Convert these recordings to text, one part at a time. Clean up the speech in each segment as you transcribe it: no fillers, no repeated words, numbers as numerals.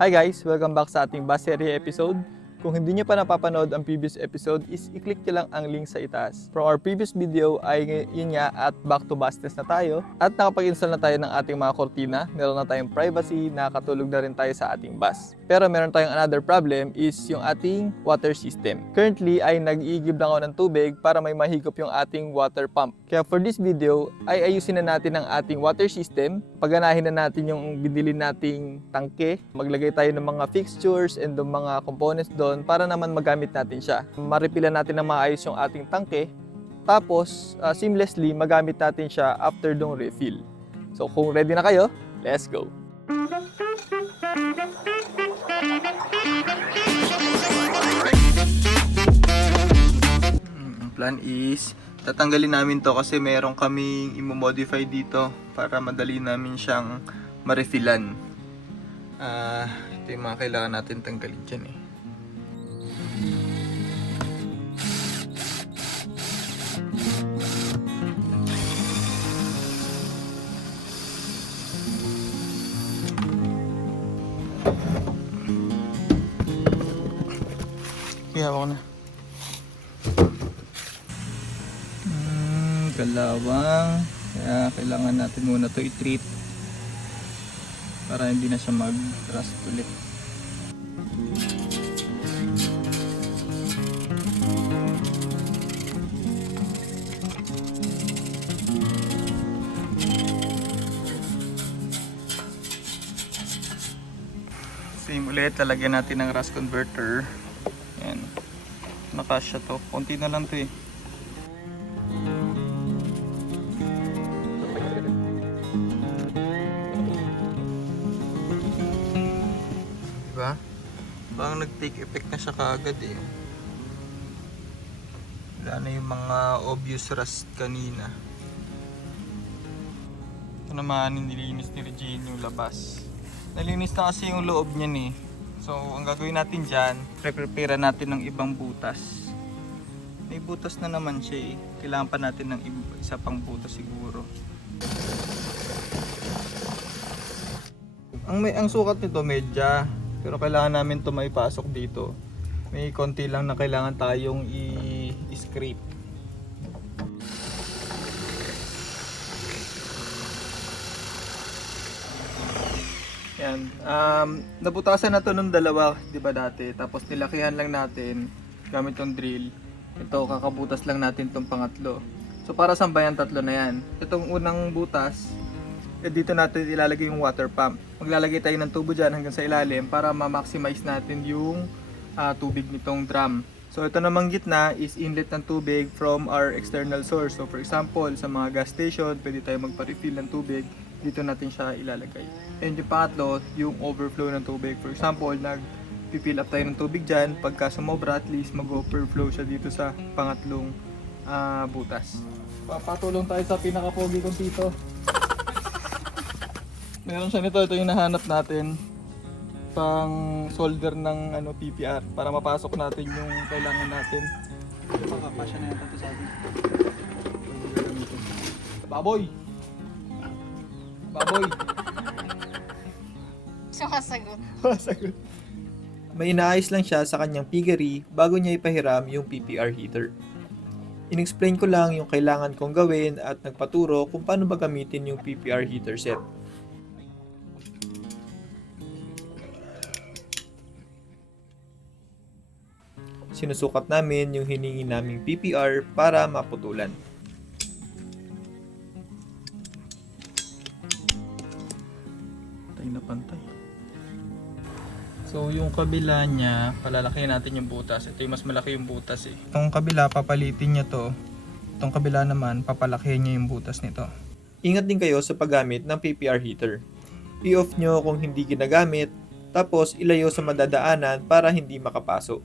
Hi guys! Welcome back sa ating bus series episode. Kung hindi nyo pa napapanood ang previous episode, is i-click nyo lang ang link sa itaas. From our previous video ay yun nga at back to bus test na tayo. At nakapag-install na tayo ng ating mga kortina. Meron na tayong privacy, nakakatulog na rin tayo sa ating bus. Pero meron tayong another problem is yung ating water system. Currently ay nag-iigib lang ako ng tubig para may mahigop yung ating water pump. Kaya for this video ay ayusin na natin ang ating water system. Paganahin na natin yung binili nating tangke. Maglagay tayo ng mga fixtures and ng mga components doon para naman magamit natin siya. Maripilan natin ng maayos yung ating tangke. Tapos seamlessly magamit natin siya after dong refill. So kung ready na kayo, let's go! Ang plan is tatanggalin namin to kasi meron kaming i-modify dito para madali namin siyang ma-refillan. Ito yung mga kailangan natin tanggalin dyan eh. Hawak na. Galawang. Kaya kailangan natin muna to i-treat para hindi na siya mag-rust ulit. Same ulit, lalagyan natin ng rust converter. Ayan. Nakasya to. Konti na lang to eh. Diba? Parang nag-take effect na siya kaagad eh. Wala na yung mga obvious rust kanina. Ito naman, nilinis ni Regine yung labas. Nalinis na kasi yung loob niyan eh. So, ang gagawin natin dyan, prepare natin ng ibang butas. May butas na naman siya eh. Kailangan pa natin ng isa pang butas siguro. Ang sukat nito medya, pero kailangan namin ito maipasok dito. May konti lang na kailangan tayong i-scrape. Yan. Nabutasan na to nung dalawa, 'di ba dati? Tapos nilakihan lang natin gamit yung drill. Ito kakabutas lang natin tong pangatlo. So para saan ba yan tatlo na yan? Itong unang butas, dito natin ilalagay yung water pump. Maglalagay tayo ng tubo diyan hanggang sa ilalim para ma-maximize natin yung tubig nitong drum. So ito namang gitna is inlet ng tubig from our external source. So for example, sa mga gas station, pwede tayo magpa-refill ng tubig. Dito natin siya ilalagay. And yung pangatlo, yung overflow ng tubig. For example, nag-fill up tayo ng tubig dyan. Pagka sumobra, at least mag-overflow siya dito sa pangatlong butas. Papatulong tayo sa pinaka-pogi kong tito. Meron siya nito. Ito yung nahanap natin. Pang solder ng PPR para mapasok natin yung kailangan natin. Makapasya na yan sa atin. Baboy! Baboy! Sumasagot. Sumasagot. May inaayos lang siya sa kanyang piggery bago niya ipahiram yung PPR heater. In-explain ko lang yung kailangan kong gawin at nagpaturo kung paano ba gamitin yung PPR heater set. Sinusukat namin yung hiningi naming PPR para maputulan. Na pantay. So yung kabila niya, palalakihin natin yung butas. Ito yung mas malaki yung butas eh. Itong kabila, papalitin niya to. Itong kabila naman, papalakihin niya yung butas nito. Ingat din kayo sa paggamit ng PPR heater. I-off nyo kung hindi ginagamit, tapos ilayo sa madadaanan para hindi makapaso.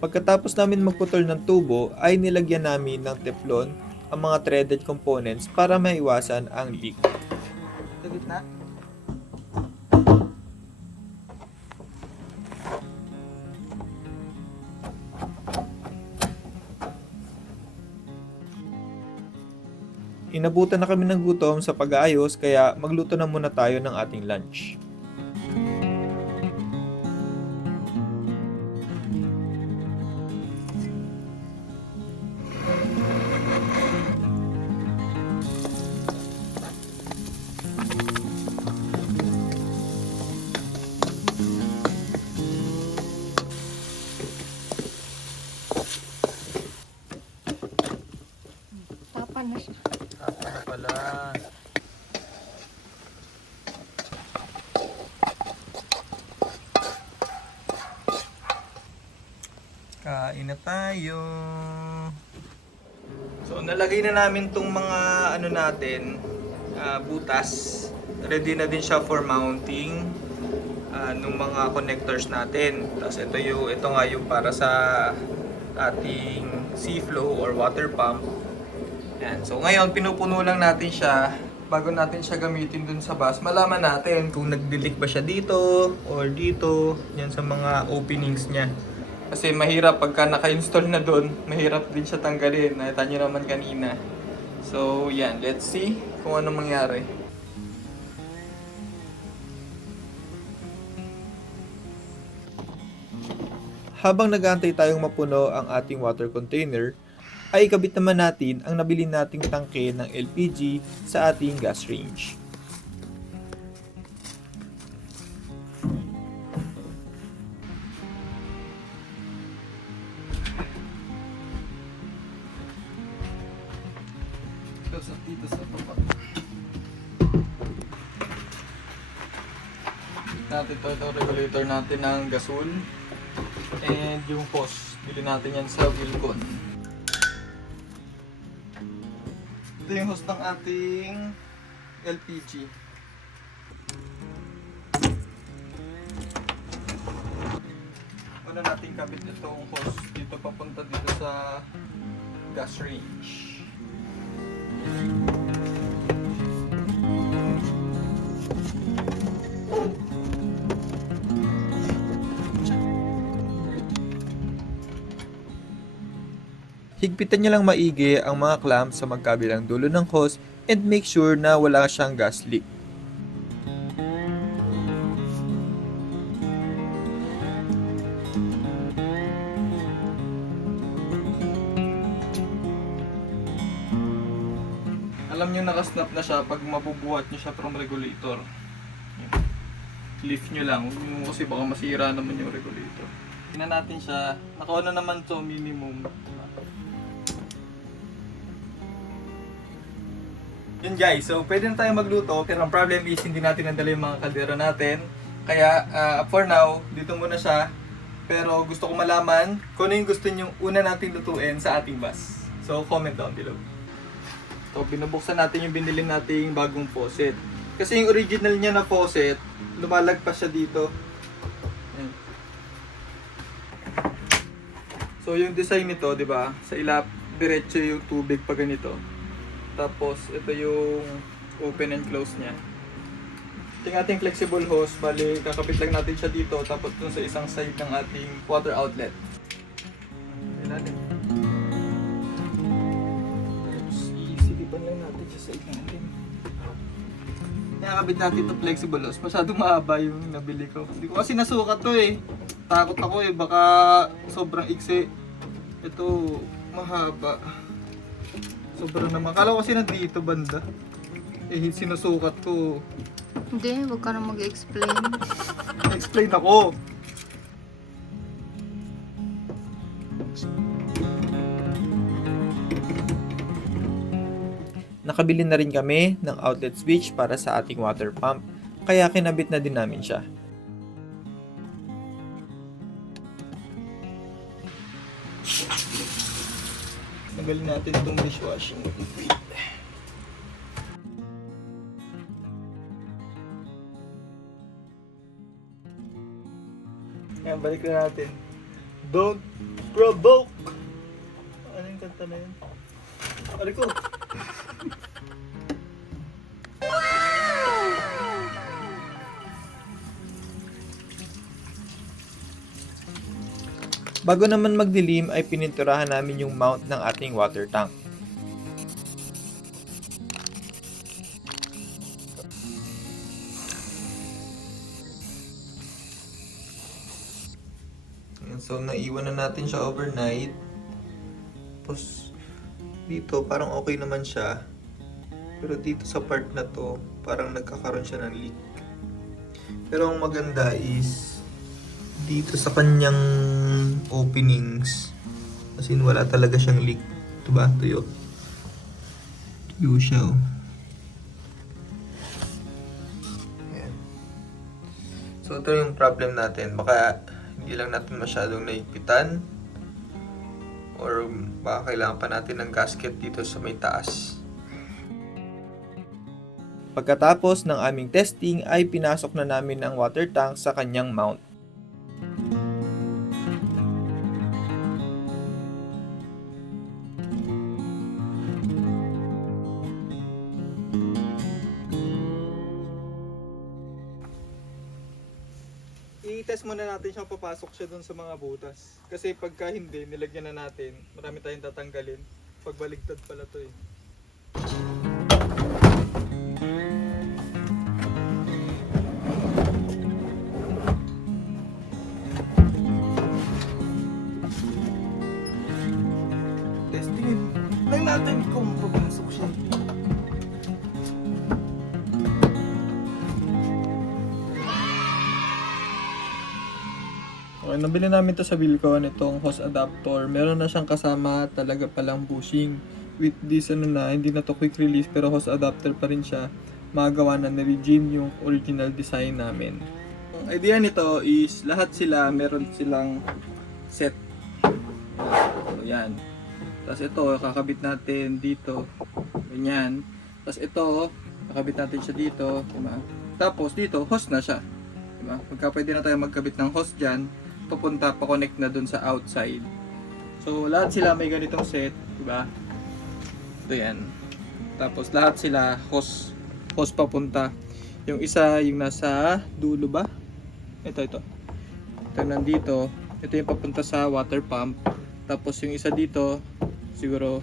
Pagkatapos namin magputol ng tubo, ay nilagyan namin ng teflon ang mga threaded components para maiwasan ang leak. Sa gitna. Inabutan na kami ng gutom sa pag-aayos kaya magluto na muna tayo ng ating lunch. Tapan na siya. Ano pala? Kain na tayo. So nalagay na namin tong mga ano natin, butas. Ready na din siya for mounting nung mga connectors natin. Tapos ito nga yung para sa ating sea flow or water pump. Yan. So ngayon pinupuno lang natin siya bago natin siya gamitin dun sa bus. Malaman natin kung nagdilik ba siya dito or dito, yan sa mga openings niya. Kasi mahirap pagka naka-install na doon, mahirap din siya tanggalin. Nakita nyo naman kanina. So yan, let's see kung ano mangyari. Habang nag-aantay tayong mapuno ang ating water container, ay ikabit naman natin ang nabili nating tangke ng LPG sa ating gas range. Dito sa baba. Natin itong regulator natin ng gasol. And yung hose, bili natin yan sa Wilcon. Ito yung hose ng ating LPG. Una natin kabit itong hose dito papunta dito sa gas range. Higpitan niyo lang maigi ang mga clamps sa magkabilang dulo ng hose and make sure na wala siyang gas leak. Alam niyo nakasnap na siya pag mabubuhat niyo siya from regulator. Lift niyo lang, huwag niyo kasi baka masira naman yung regulator. Tingnan natin siya, naka-on na naman to minimum. Yun guys, so pwede na tayo magluto pero ang problem is hindi natin nadala yung mga kaldero natin. Kaya for now, dito muna siya. Pero gusto ko malaman kung ano yung gusto nyo una natin lutuin sa ating bus. So comment down below. So binubuksan natin yung binili nating bagong faucet. Kasi yung original niya na faucet, lumalagpas siya dito. Ayan. So yung design nito, di ba? Sa ilap, diretso yung tubig pa ganito. Tapos, ito yung open and close niya. Ito yung ating flexible hose. Bali, kakabit lang natin siya dito. Tapos dun sa isang side ng ating water outlet. Natin. Isilipan lang natin siya sa ilalim. Nakakabit natin itong flexible hose. Masyadong mahaba yung nabili ko. Hindi ko kasi nasukat to eh. Takot ako eh. Baka sobrang iksi. Ito, mahaba. Sobrang naman. Kala ko kasi nandito banda. Eh, sinusukat ko. Hindi, huwag ka na mag-explain. Explain ako. Nakabili na rin kami ng outlet switch para sa ating water pump. Kaya kinabit na din namin siya. Tanggalin natin itong dishwashing liquid. Yan, balik na natin. Don't provoke! Ano yung kanta na yun? Ari ko! Bago naman magdilim ay pininturahan namin yung mount ng ating water tank. So, naiwan na natin siya overnight. Tapos, dito, parang okay naman siya. Pero dito sa part na to, parang nagkakaroon siya ng leak. Pero ang maganda is, dito sa kanyang openings, as in wala talaga siyang leak. Ito ba? Tuyo. Tuyo siya, oh. Ayan. So, ito yung problem natin. Baka hindi lang natin masyadong naigpitan. Or baka kailangan pa natin ng gasket dito sa may taas. Pagkatapos ng aming testing ay pinasok na namin ang water tank sa kanyang mount. I-test muna natin siyang papasok siya dun sa mga butas. Kasi pagka hindi, nilagyan na natin, marami tayong tatanggalin. Pagbaligtad pala to eh. Testingin lang natin kung papasok siya. Okay, nabili namin to sa Wilcon, itong hose adapter. Meron na siyang kasama talaga palang bushing. With this hindi na to quick release pero hose adapter pa rin siya. Magagawa na ni Regine yung original design namin. Ang idea nito is lahat sila meron silang set. So yan. Tapos ito kakabit natin dito. Ganyan. Tapos ito kakabit natin siya dito, diba? Tapos dito hose na siya. Diba? Pagka pwede na tayo magkabit ng hose dyan, papunta pa connect na dun sa outside. So lahat sila may ganitong set, diba? Ito yan. Tapos lahat sila hose papunta. Yung isa yung nasa dulo ba? Ito. Ito nandito. Ito yung papunta sa water pump. Tapos yung isa dito, siguro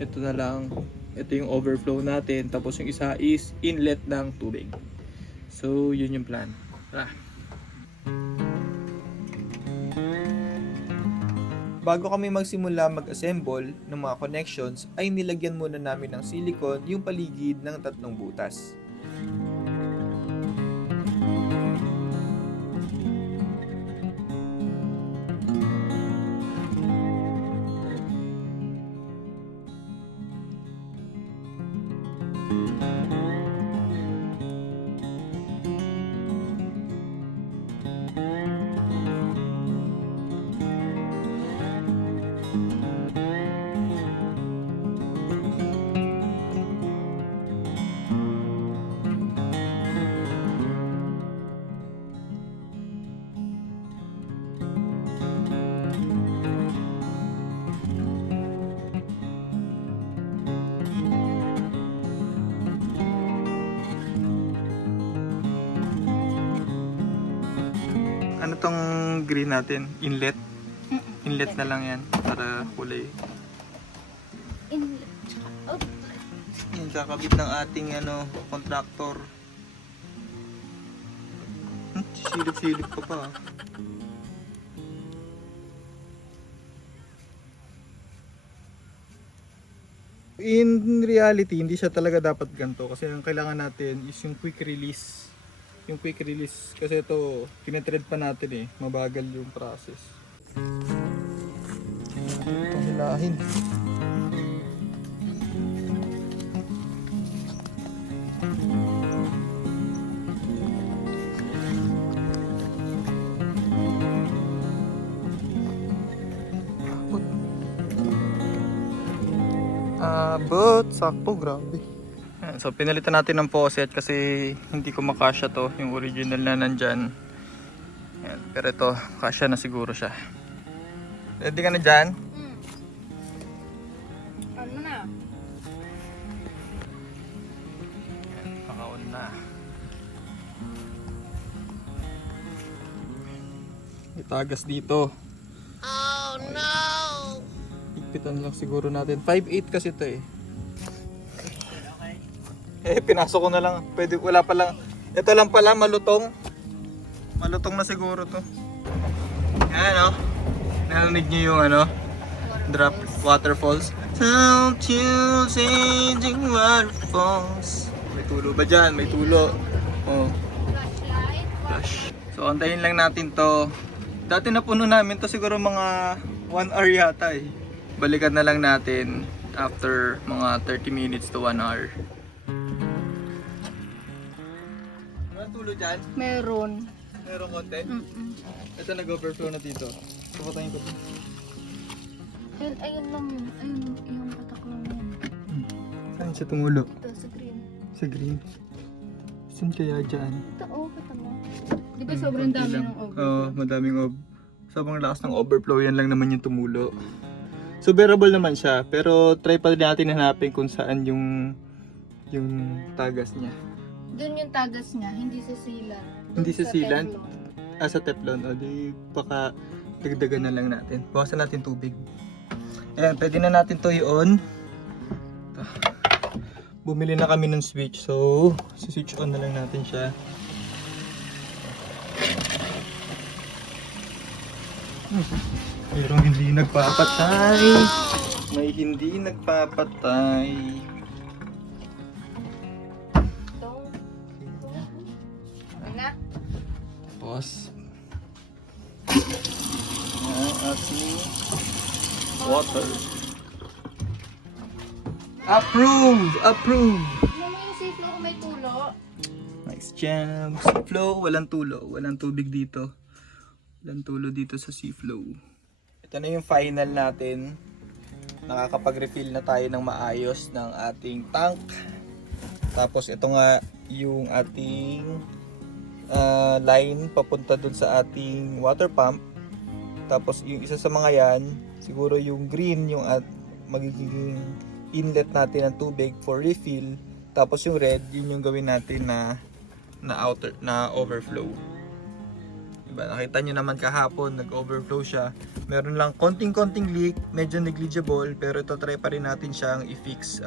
ito na lang. Ito yung overflow natin. Tapos yung isa is inlet ng tubig. So yun yung plan. Tara. Bago kami magsimula mag-assemble ng mga connections ay nilagyan muna namin ng silicone yung paligid ng 3 butas. Ano tong green natin? Inlet? Inlet na lang yan para kulay. Inlet tsaka outlet. Yung kakabit ng ating contractor. Silip-silip ka pa. In reality, hindi siya talaga dapat ganito kasi ang kailangan natin is yung quick release. Yung quick release kasi ito, tinetread pa natin eh, mabagal yung process. Itong hilahin. But sakto, grabe. Ayan, so pinalitan natin ng faucet kasi hindi ko makasya to, yung original na nandyan. Ayan, pero ito, kasya na siguro siya. Ready ka na dyan? Ano na? Ayan, paka-on na. Itagas dito. Oh no! Higpitan lang siguro natin. 5/8 kasi ito eh. Pinasok ko na lang. Pwede, wala pa lang. Ito lang pala, malutong. Malutong na siguro to. Yan, no? Narinig niyo yung ano? Drop waterfalls. Some changing waterfalls. May tulo ba dyan? May tulo. Oh. Flashlight. Flash. So, antayin lang natin to. Dati napuno namin to siguro mga 1 hour yata eh. Balikan na lang natin after mga 30 minutes to 1 hour. Anong tulo dyan? Meron. Meron konti? Ito nag-overflow na dito. Kapatayin ko to. Ayun lang yun. Ayun yung patak lang yun. Saan siya tumulo? Ito sa green. Sa green. Saan kaya dyan? Ito kita mo. Di ba sobrang dami ng over? Oo, madaming sobrang lakas ng overflow, yan lang naman yung tumulo. So bearable naman siya, pero try pa rin natin hanapin kung saan yung tagas niya. Doon yung tagas niya, hindi sa silan. Hindi sa silan? Teflon. Sa Teflon, o di baka dagdagan na lang natin. Bawasan natin tubig. Ayan, pwede na natin to i-on. Ito. Bumili na kami ng switch, so switch on na lang natin siya. Mayroong hindi nagpapatay. May hindi nagpapatay. Ito. Ano? Tapos, ang ating water. Approved! Approved! Ano yung safe na kung may tulo? Nice jam. Flow, walang tulo. Walang tubig dito. Walang tulo dito sa sea flow. Ito na yung final natin. Nakakapag-refill na tayo ng maayos ng ating tank. Tapos ito nga yung ating line papunta dun sa ating water pump. Tapos yung isa sa mga yan, siguro yung green yung magiging inlet natin ng tubig for refill. Tapos yung red, yun yung gawin natin na overflow. Diba? Nakita nyo naman kahapon, nag-overflow siya. Meron lang konting-konting leak, medyo negligible, pero ito try pa rin natin siyang i-fix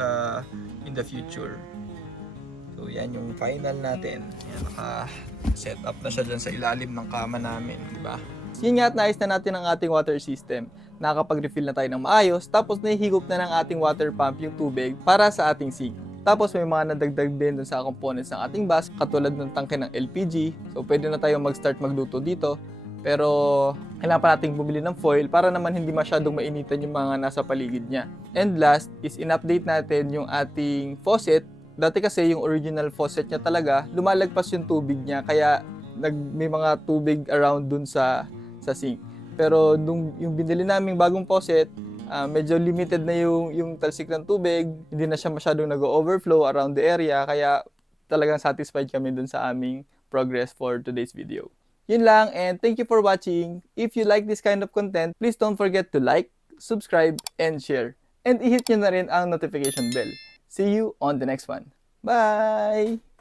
in the future. So yan yung final natin. Yan, naka-set up na siya dyan sa ilalim ng kama namin. Diba? Yun nga at naayos na natin ang ating water system. Nakakapag-refill na tayo ng maayos, tapos nahihigop na ng ating water pump yung tubig para sa ating sink. Tapos may mga nadagdag din dun sa components ng ating bus, katulad ng tangke ng LPG. So pwede na tayo mag-start magluto dito. Pero kailangan pa nating bumili ng foil para naman hindi masyadong mainitan yung mga nasa paligid niya. And last is in-update natin yung ating faucet. Dati kasi yung original faucet niya talaga, lumalagpas yung tubig niya, kaya may mga tubig around dun sa sink. Pero yung binili naming bagong faucet, medyo limited na yung talsik ng tubig, hindi na siya masyadong nag-overflow around the area, kaya talagang satisfied kami dun sa aming progress for today's video. Yun lang, and thank you for watching. If you like this kind of content, please don't forget to like, subscribe, and share. And i-hit nyo na rin ang notification bell. See you on the next one. Bye!